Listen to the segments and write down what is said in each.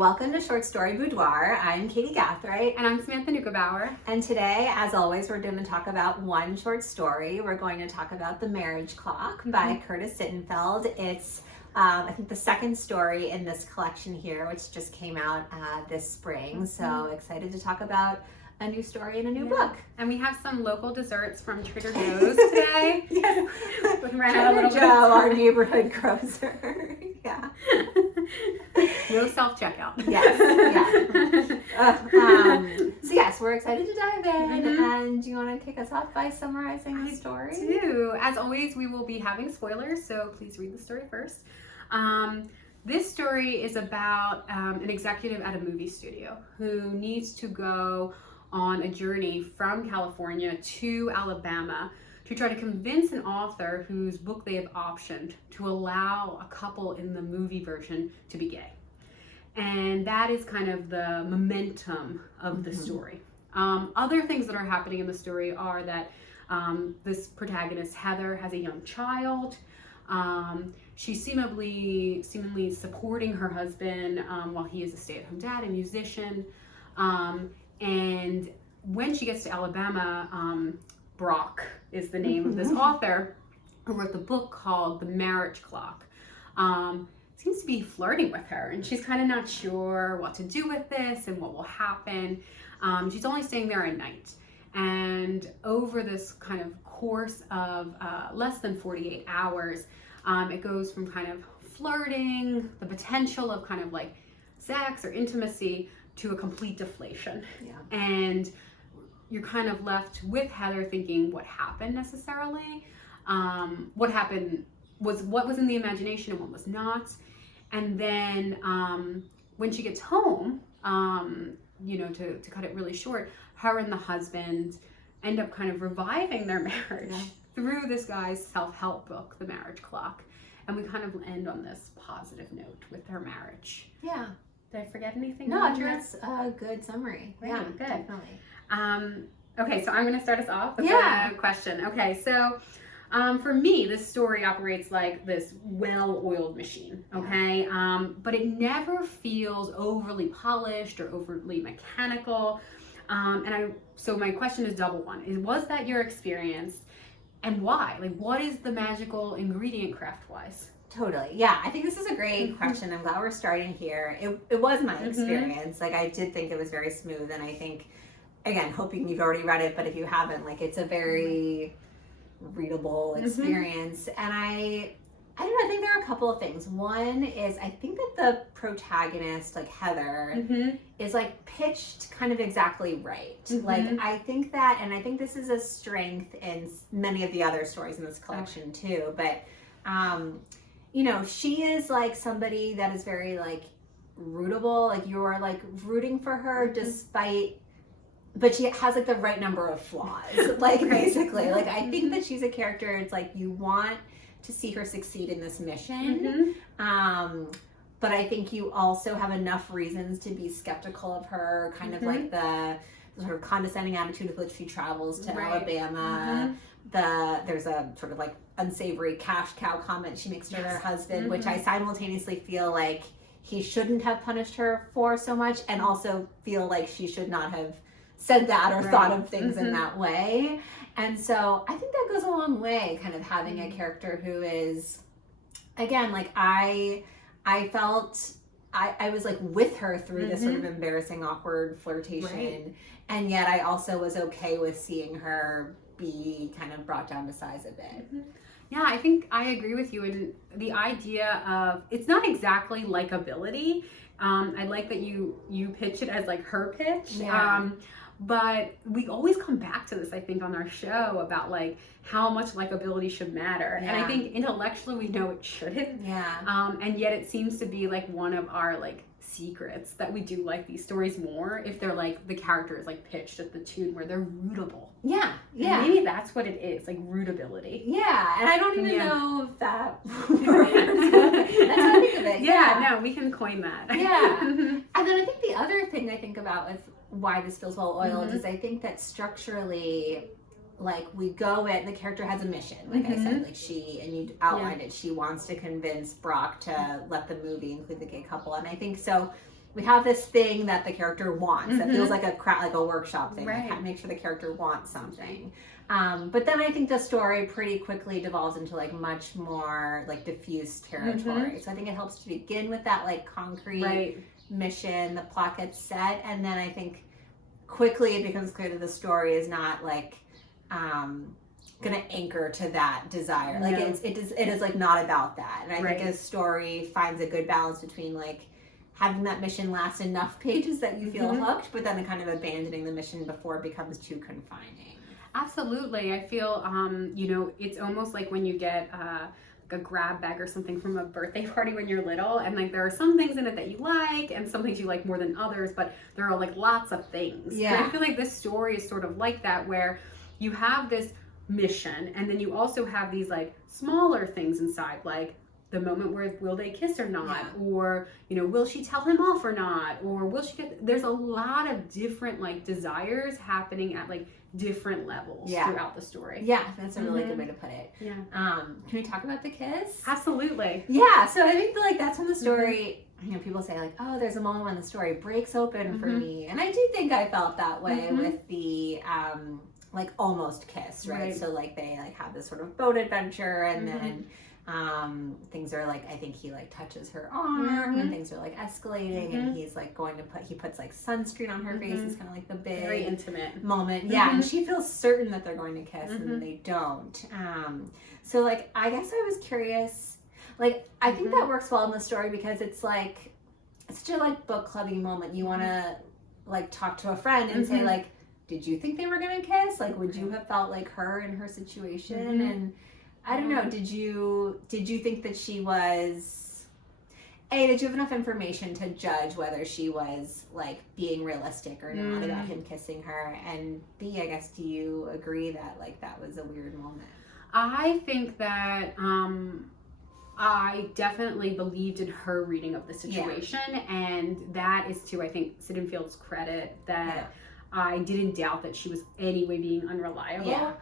welcome to Short Story Boudoir. I'm Katy Gathright. And I'm Samantha Neugebauer. And today, as always, we're going to talk about one short story. We're going to talk about The Marriage Clock by Curtis Sittenfeld. It's, I think, the second story in this collection here, which just came out this spring. So excited to talk about a new story and a new book. And we have some local desserts from Trader Joe's today. Yes. Trader Joe, our neighborhood grocer. Yeah. No self-checkout. Yes. So yes, we're excited to dive in. And do you want to kick us off by summarizing the story? I do. As always, we will be having spoilers, so please read the story first. This story is about an executive at a movie studio who needs to go on a journey from California to Alabama to try to convince an author whose book they have optioned to allow a couple in the movie version to be gay. And that is kind of the momentum of the story. Other things that are happening in the story are that this protagonist, Heather, has a young child. She's seemingly supporting her husband while he is a stay-at-home dad and musician. And when she gets to Alabama, Brock is the name of this author who wrote the book called The Marriage Clock. Seems to be flirting with her, and she's kind of not sure what to do with this and what will happen. She's only staying there a night. And over this kind of course of less than 48 hours, it goes from kind of flirting, the potential of kind of like sex or intimacy, to a complete deflation. Yeah. And you're kind of left with Heather thinking what happened necessarily. What happened was what was in the imagination and what was not. And then when she gets home, to cut it really short, her and the husband end up kind of reviving their marriage through this guy's self-help book, The Marriage Clock. And we kind of end on this positive note with their marriage. Yeah. Did I forget anything? No, I think that's a good summary. Right, yeah, good. Definitely. Okay, so I'm going to start us off with a question. Okay, so for me, this story operates like this well-oiled machine, okay? But it never feels overly polished or overly mechanical. So my question is double one. Was that your experience? And why? Like, what is the magical ingredient craft-wise? Totally. Yeah, I think this is a great question. I'm glad we're starting here. It was my experience. Like, I did think it was very smooth, and I think, again, hoping you've already read it, but if you haven't, like, it's a very readable experience. And I don't know, I think there are a couple of things. One is, I think that the protagonist, like Heather, is like pitched kind of exactly right. Like, I think that, and I think this is a strength in many of the other stories in this collection too, but she is like somebody that is very like rootable, like you're like rooting for her but she has like the right number of flaws, like basically. Like, I think that she's a character, it's like you want to see her succeed in this mission, but I think you also have enough reasons to be skeptical of her, kind of like the sort of condescending attitude with which she travels to Alabama. There's a sort of like unsavory cash cow comment she makes to her husband, which I simultaneously feel like he shouldn't have punished her for so much, and also feel like she should not have said that or thought of things in that way. And so I think that goes a long way, kind of having a character who is, again, like I felt I was like with her through this sort of embarrassing, awkward flirtation, and yet I also was okay with seeing her be kind of brought down to size a bit. Yeah, I think I agree with you in the idea of, it's not exactly likability. I like that you pitch it as like her pitch. But we always come back to this, I think, on our show about like how much likability should matter. And I think intellectually we know it shouldn't. And yet it seems to be like one of our like secrets that we do like these stories more if they're like the character is like pitched at the tune where they're rootable. And maybe that's what it is, like rootability. And I don't even know if that works. That's how I think of it. No, we can coin that. And then I think the other thing I think about with why this feels well oiled is I think that structurally, like, we go in, the character has a mission, like I said, like and you outlined it, she wants to convince Brock to let the movie include the gay couple, and I think so we have this thing that the character wants that feels Mm-hmm. like a workshop thing. Right. Like, make sure the character wants something. But then I think the story pretty quickly devolves into like much more like diffuse territory. So I think it helps to begin with that like concrete Right. mission, the plot gets set, and then I think quickly it becomes clear that the story is not like gonna anchor to that desire. Like No. it is like not about that. And I Right. think a story finds a good balance between like having that mission last enough pages that you feel hooked, but then kind of abandoning the mission before it becomes too confining. Absolutely. I feel, it's almost like when you get like a grab bag or something from a birthday party when you're little, and like there are some things in it that you like and some things you like more than others, but there are like lots of things. Yeah. And I feel like this story is sort of like that, where you have this mission and then you also have these like smaller things inside, like the moment where will they kiss or not, or will she tell him off or not, or will she get, there's a lot of different like desires happening at like different levels throughout the story. Yeah, that's a really good way to put it. Yeah. Can we talk about the kiss? Absolutely. Yeah, so I think like that's when the story, people say like, oh, there's a moment when the story breaks open for me. And I do think I felt that way with the like almost kiss, right? So like they like have this sort of boat adventure, and then things are like, I think he like touches her arm and things are like escalating, and he's like he puts like sunscreen on her face. It's kind of like the big very intimate moment. Yeah, and she feels certain that they're going to kiss and then they don't. So like I guess I was curious, like I think that works well in the story because it's like it's such a like book clubby moment. You want to like talk to a friend and say like, did you think they were gonna kiss? Like, would you have felt like her in her situation? And I don't know, did you think that she was, did you have enough information to judge whether she was like being realistic or not about him kissing her? And B, I guess, do you agree that like that was a weird moment? I think that I definitely believed in her reading of the situation, and that is to, I think, Sittenfeld's credit, that I didn't doubt that she was anyway being unreliable.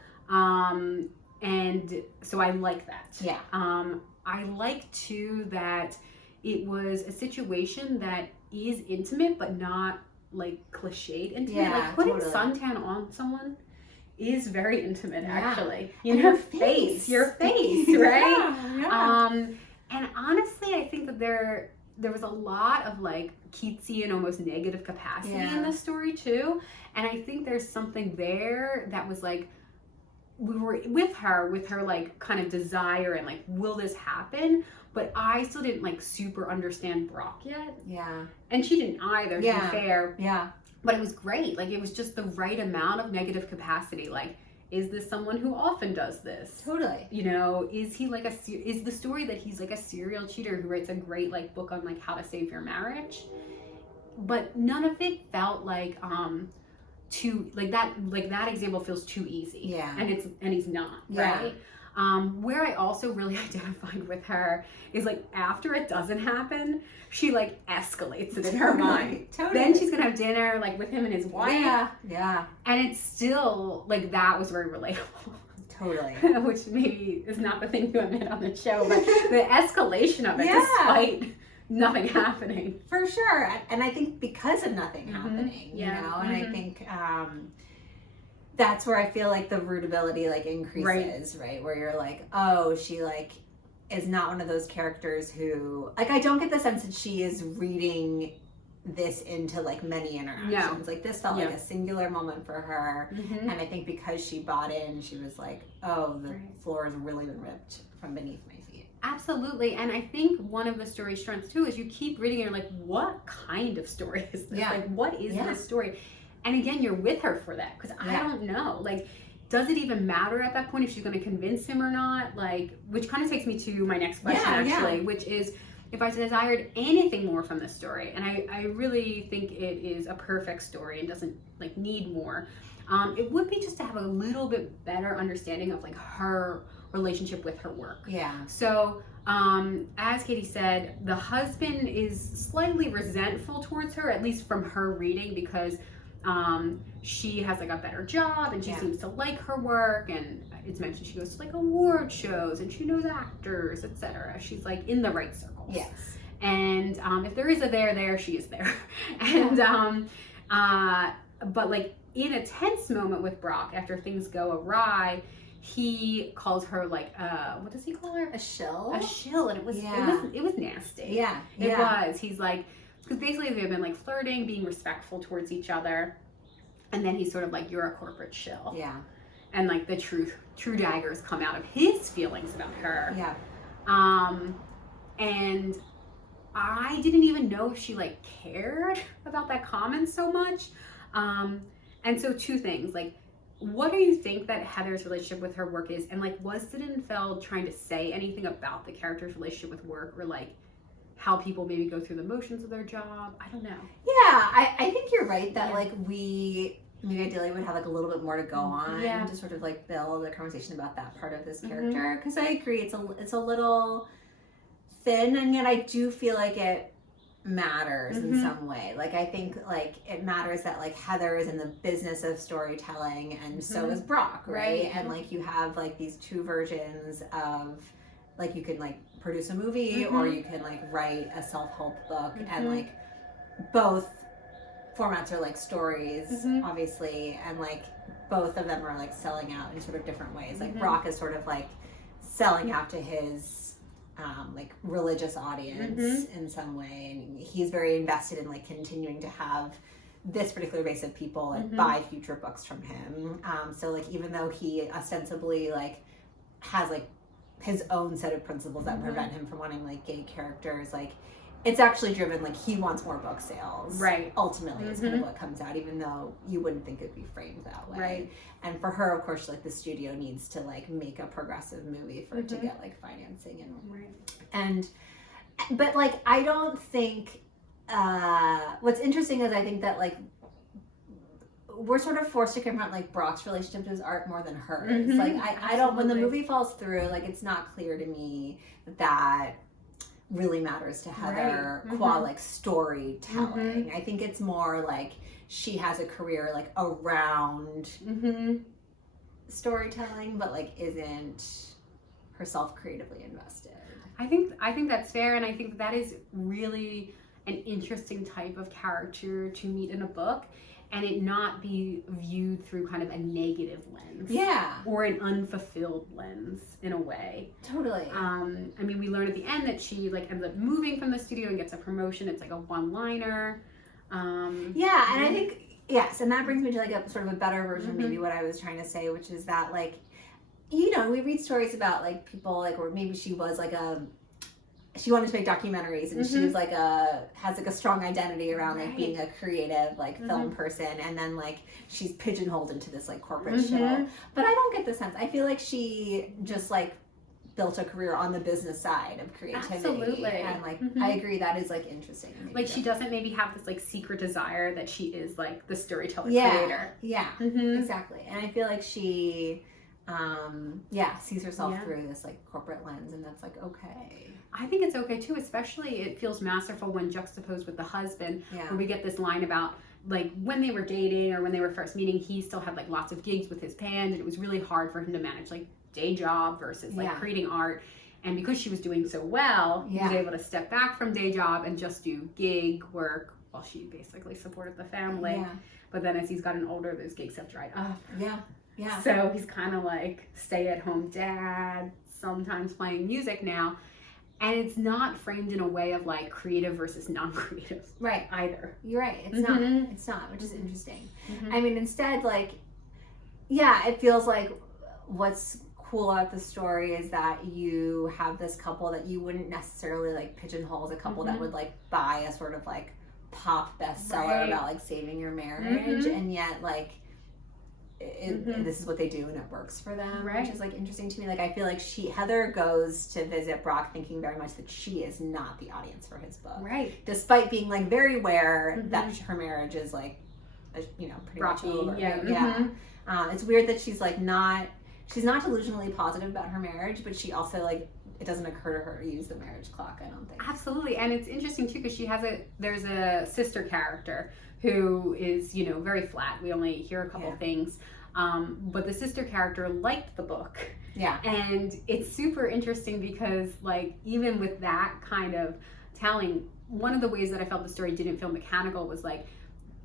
And so I like that. I like too that it was a situation that is intimate but not like cliched intimate. Like putting suntan on someone is very intimate, actually. Your face, right? And honestly, I think that there was a lot of like cutesy and almost negative capacity in this story too. And I think there's something there that was like, we were with her like kind of desire and like, will this happen? But I still didn't like super understand Brock yet. And she didn't either, to be fair. But it was great. Like it was just the right amount of negative capacity. Like, is this someone who often does this? Totally. Is he like is the story that he's like a serial cheater who writes a great like book on like how to save your marriage? But none of it felt like too like that example feels too easy. And he's not, right? Where I also really identified with her is like after it doesn't happen, she like escalates it in her mind. Then she's gonna have dinner like with him and his wife. And it's still like that was very relatable. Which maybe is not the thing to admit on the show, but the escalation of it despite nothing happening. For sure. And I think because of nothing happening, you know, and I think that's where I feel like the rootability like increases, right? Where you're like, oh, she like is not one of those characters who like, I don't get the sense that she is reading this into like many interactions. Like this felt like a singular moment for her. And I think because she bought in, she was like, oh, the floor has really been ripped from beneath my feet. Absolutely. And I think one of the story's strengths too is you keep reading and you're like, what kind of story is this? Like, what is this story? And again, you're with her for that, because I don't know. Like, does it even matter at that point if she's going to convince him or not? Like, which kind of takes me to my next question, actually, which is if I desired anything more from this story, and I really think it is a perfect story and doesn't like need more, it would be just to have a little bit better understanding of like her relationship with her work. So as Katie said, the husband is slightly resentful towards her, at least from her reading, because she has like a better job and she seems to like her work, and it's mentioned she goes to like award shows and she knows actors, etc. She's like in the right circles. And if there is a there, she is there. And but like in a tense moment with Brock, after things go awry, he calls her like what does he call her? A shill. A shill, and it was nasty. Yeah, it was. He's like, because basically they've been like flirting, being respectful towards each other, and then he's sort of like, you're a corporate shill. Yeah. And like the true daggers come out of his feelings about her. Yeah. And I didn't even know if she like cared about that comment so much. And so two things, like, what do you think that Heather's relationship with her work is? And like, was Sittenfeld trying to say anything about the character's relationship with work, or like how people maybe go through the motions of their job? I don't know. Yeah, I think you're right that like we maybe ideally would have like a little bit more to go on to sort of like build a conversation about that part of this character, because I agree it's a little thin, and yet I do feel like it matters in some way. Like I think like it matters that like Heather is in the business of storytelling, and so is Brock, right? And like you have like these two versions of, like, you can like produce a movie or you can like write a self-help book, and like both formats are like stories, obviously, and like both of them are like selling out in sort of different ways. Like Brock is sort of like selling out to his like religious audience in some way, and he's very invested in like continuing to have this particular base of people like buy future books from him. So like even though he ostensibly like has like his own set of principles that prevent him from wanting like gay characters, like it's actually driven, like he wants more book sales, right? Ultimately is kind of what comes out, even though you wouldn't think it'd be framed that way, right? And for her, of course, like the studio needs to like make a progressive movie for it to get like financing and but like I don't think what's interesting is I think that like we're sort of forced to confront like Brock's relationship to his art more than hers. Like I don't, when the movie falls through, like it's not clear to me that really matters to Heather qua like storytelling. I think it's more like she has a career like around storytelling, but like isn't herself creatively invested. I think that's fair, and I think that is really an interesting type of character to meet in a book, and it not be viewed through kind of a negative lens. Yeah. Or an unfulfilled lens in a way. Totally. I mean, we learn at the end that she like ends up moving from the studio and gets a promotion. It's like a one-liner. Yeah, and I think, yes, and that brings me to like a sort of a better version, maybe what I was trying to say, which is that like, you know, we read stories about like people like, or maybe she was like she wanted to make documentaries, and she was like has like a strong identity around like being a creative like film person, and then like she's pigeonholed into this like corporate show. But I don't get the sense. I feel like she just like built a career on the business side of creativity. Absolutely. And like I agree, that is like interesting. Like she doesn't maybe have this like secret desire that she is like the storyteller creator. Yeah, exactly. And I feel like she sees herself through this like corporate lens, and that's like okay. I think it's okay too, especially it feels masterful when juxtaposed with the husband, where we get this line about like when they were dating or when they were first meeting, he still had like lots of gigs with his band, and it was really hard for him to manage like day job versus like creating art. And because she was doing so well, he was able to step back from day job and just do gig work while she basically supported the family. Yeah. But then as he's gotten older, those gigs have dried up. Yeah. Yeah. So he's kind of like stay-at-home dad, sometimes playing music now. And it's not framed in a way of like creative versus non-creative. Right. Either. You're right. It's not. It's not, which is interesting. I mean, instead, like, it feels like what's cool about the story is that you have this couple that you wouldn't necessarily like pigeonhole as a couple that would like buy a sort of like pop bestseller about like saving your marriage, and yet like this is what they do and it works for them, which is like interesting to me. Like I feel like Heather goes to visit Brock thinking very much that she is not the audience for his book, despite being like very aware that her marriage is like pretty much over. It's weird that she's like she's not delusionally positive about her marriage, but she also like it doesn't occur to her to use the marriage clock, I don't think. Absolutely. And it's interesting too because there's a sister character who is, very flat. We only hear a couple things. But the sister character liked the book. Yeah. And it's super interesting because like even with that kind of telling, one of the ways that I felt the story didn't feel mechanical was like,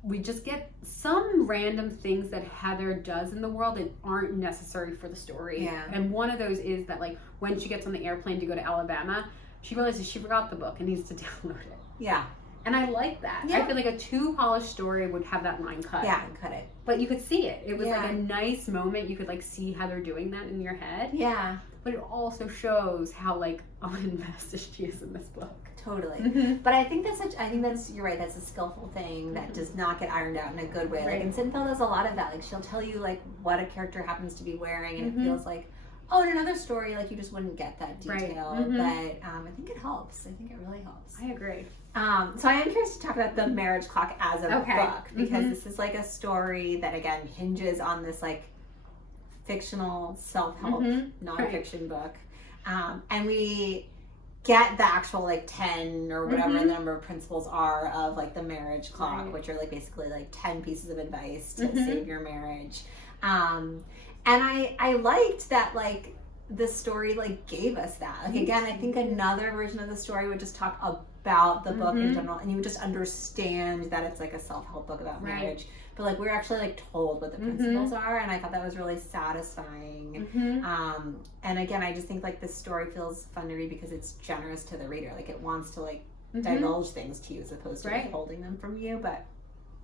we just get some random things that Heather does in the world that aren't necessary for the story. Yeah. And one of those is that like when she gets on the airplane to go to Alabama, she realizes she forgot the book and needs to download it. Yeah. And I like that. Yeah. I feel like a too polished story would have that line cut. Yeah, and cut it. But you could see it. It was Yeah. like a nice moment. You could like see Heather doing that in your head. Yeah. But it also shows how like uninvested she is in this book. Totally. Mm-hmm. But I think you're right, that's a skillful thing that does not get ironed out in a good way. Right. Like, and Sittenfeld does a lot of that. Like, she'll tell you, like, what a character happens to be wearing, and Mm-hmm. it feels like, oh, in another story, like, you just wouldn't get that Right. detail. Mm-hmm. But I think it helps. I think it really helps. I agree. So I am curious to talk about the marriage clock as a Okay. book, because Mhm. this is, like, a story that, again, hinges on this, like, fictional self-help Mhm. nonfiction book. And we get the actual like 10 or whatever Mhm. the number of principles are of like the marriage clock, Right. which are like basically like 10 pieces of advice to Mhm. save your marriage. And I liked that like the story like gave us that. Like again, I think another version of the story would just talk about the book in Mhm. general, and you would just understand that it's like a self-help book about Right. marriage. But like we're actually like told what the Mhm. principles are, and I thought that was really satisfying. Mm-hmm. And again, I just think like this story feels fun to read because it's generous to the reader. Like it wants to like Mhm. divulge things to you as opposed to Right. withholding them from you. But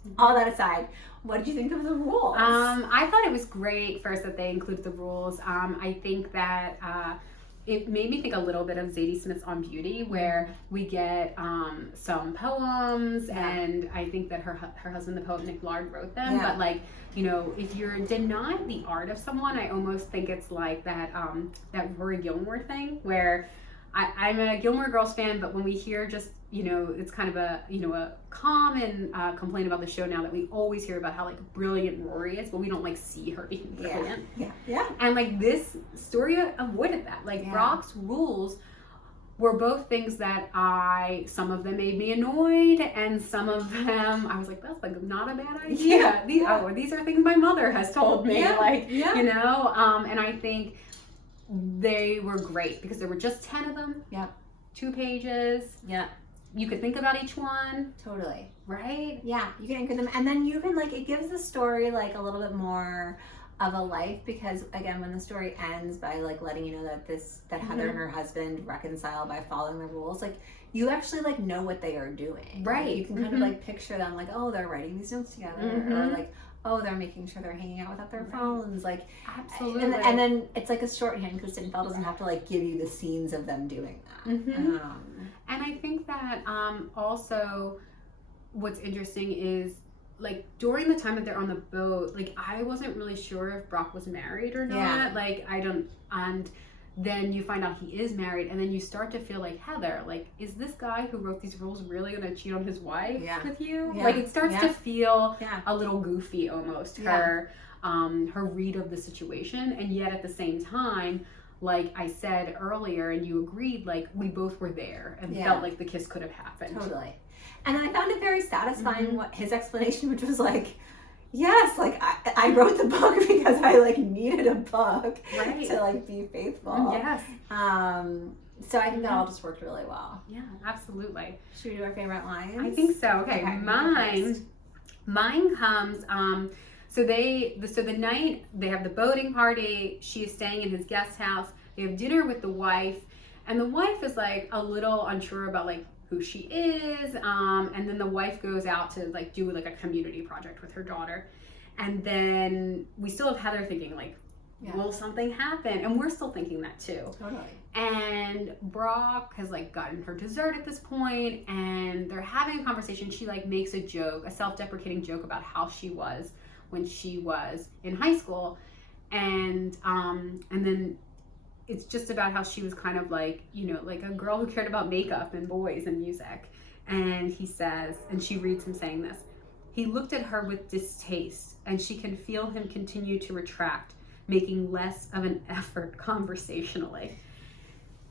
Mhm. all that aside, what did you think of the rules? I thought it was great first that they included the rules. I think that it made me think a little bit of Zadie Smith's On Beauty, where we get some poems, Yeah. and I think that her husband, the poet Nick Lard, wrote them. Yeah. But like, you know, if you're denied the art of someone, I almost think it's like that Rory Gilmore thing, where I'm a Gilmore Girls fan, but when we hear just, you know, it's kind of a common complaint about the show now that we always hear about how like brilliant Rory is, but we don't like see her being brilliant. Yeah. And like this story avoided that. Like Yeah. Brock's rules were both things that some of them made me annoyed, and some of them I was like, that's like not a bad idea. Yeah. These are things my mother has told me. Yeah. Like, Yeah. you know, and I think they were great because there were just 10 of them. Yeah. 2 pages. Yeah. You could think about each one, Totally. right? Yeah, you can anchor them, and then you can like it gives the story like a little bit more of a life, because again, when the story ends by like letting you know that Heather and her husband reconcile by following the rules, like you actually like know what they are doing. Right. Like, you can kind of like picture them like, oh, they're writing these notes together, or like, oh, they're making sure they're hanging out without their phones, like Absolutely. and then it's like a shorthand because Sittenfeld doesn't have to like give you the scenes of them doing that. And I think that also what's interesting is like during the time that they're on the boat, like I wasn't really sure if Brock was married or not. Yeah. Like I don't, and then you find out he is married, and then you start to feel like, Heather, like, is this guy who wrote these rules really gonna cheat on his wife with you? Yeah. Like it starts to feel Yeah. a little goofy almost, her read of the situation, and yet at the same time, like I said earlier, and you agreed, like we both were there and felt like the kiss could have happened. Totally. And I found it very satisfying what his explanation, which was like, yes, like I wrote the book because I like needed a book to like be faithful. Yes. So I think that all just worked really well. Yeah, absolutely. Should we do our favorite lines? I think so. Okay, mine comes. So the night they have the boating party, she is staying in his guest house. They have dinner with the wife, and the wife is like a little unsure about like who she is. And then the wife goes out to like do like a community project with her daughter, and then we still have Heather thinking like, will something happen? And we're still thinking that too. Totally. And Brock has like gotten her dessert at this point, and they're having a conversation. She like makes a joke, a self-deprecating joke about how she was when she was in high school, and then it's just about how she was kind of like, you know, like a girl who cared about makeup and boys and music. And he says, and she reads him saying this, he looked at her with distaste, and she can feel him continue to retract, making less of an effort conversationally.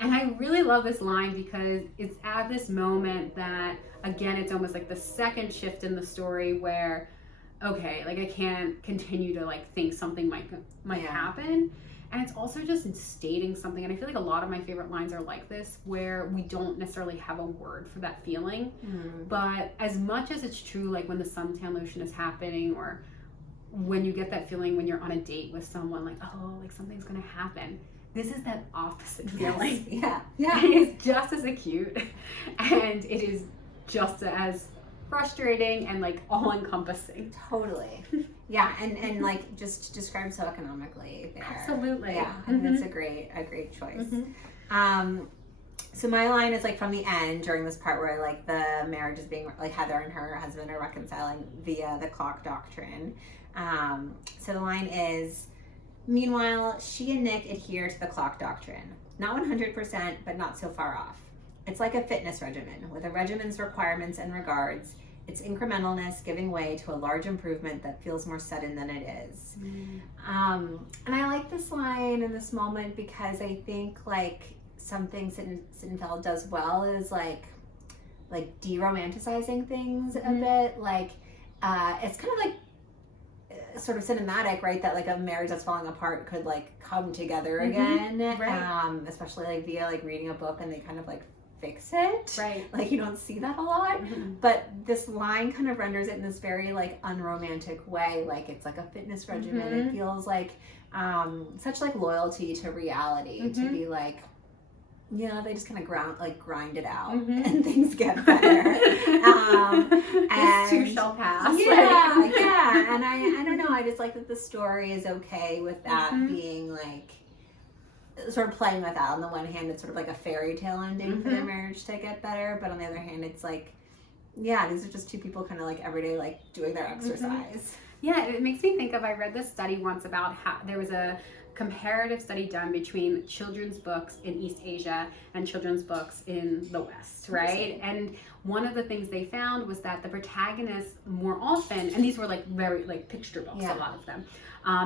And I really love this line because it's at this moment that, again, it's almost like the second shift in the story where, okay, like I can't continue to like think something might happen. And it's also just stating something. And I feel like a lot of my favorite lines are like this, where we don't necessarily have a word for that feeling. But as much as it's true, like when the suntan lotion is happening, or when you get that feeling when you're on a date with someone, like, oh, like something's gonna happen. This is that opposite feeling. Yes. Yeah. It is just as acute, and it is just as frustrating and like all encompassing. Totally. Yeah, and like just described so economically there. Absolutely. Yeah, I think that's a great choice. So my line is like from the end during this part where like the marriage is being like Heather and her husband are reconciling via the clock doctrine. So the line is, meanwhile, she and Nick adhere to the clock doctrine. Not 100%, but not so far off. It's like a fitness regimen, with a regimen's requirements and regards, its incrementalness giving way to a large improvement that feels more sudden than it is. And I like this line in this moment because I think like something Sittenfeld does well is like de-romanticizing things a bit. Like it's kind of like sort of cinematic, right? That like a marriage that's falling apart could like come together again, right? Especially like via like reading a book and they kind of like fix it, right? Like you don't see that a lot, but this line kind of renders it in this very like unromantic way. Like it's like a fitness regimen. It feels like such like loyalty to reality, to be like, yeah, they just kind of grind it out and things get better. This too shall pass. Yeah. And I don't know, I just like that the story is okay with that being like sort of playing with that. On the one hand, it's sort of like a fairy tale ending for their marriage to get better, but on the other hand, it's like, yeah, these are just two people kind of like every day like doing their exercise. Yeah, it makes me think of, I read this study once about how there was a comparative study done between children's books in East Asia and children's books in the West, right? And one of the things they found was that the protagonists more often, and these were like very like picture books, a lot of them,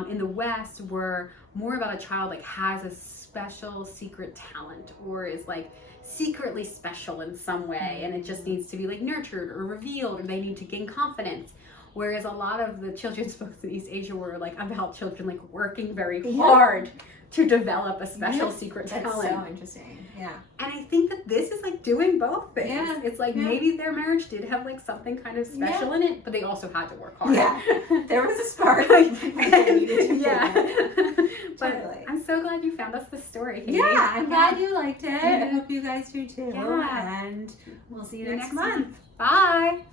in the West were more about a child like has a special secret talent or is like secretly special in some way, and it just needs to be like nurtured or revealed, or they need to gain confidence. Whereas a lot of the children's books in East Asia were like about children like working very hard to develop a special secret talent. That's so interesting. Yeah. And I think that this is like doing both things. Yeah. It's like maybe their marriage did have like something kind of special in it, but they also had to work hard. Yeah. There was a spark. They needed to But totally. I'm so glad you found us this story, Katie. Yeah, I'm glad you liked it. I hope you guys do too. Yeah. And we'll see you next month. Bye.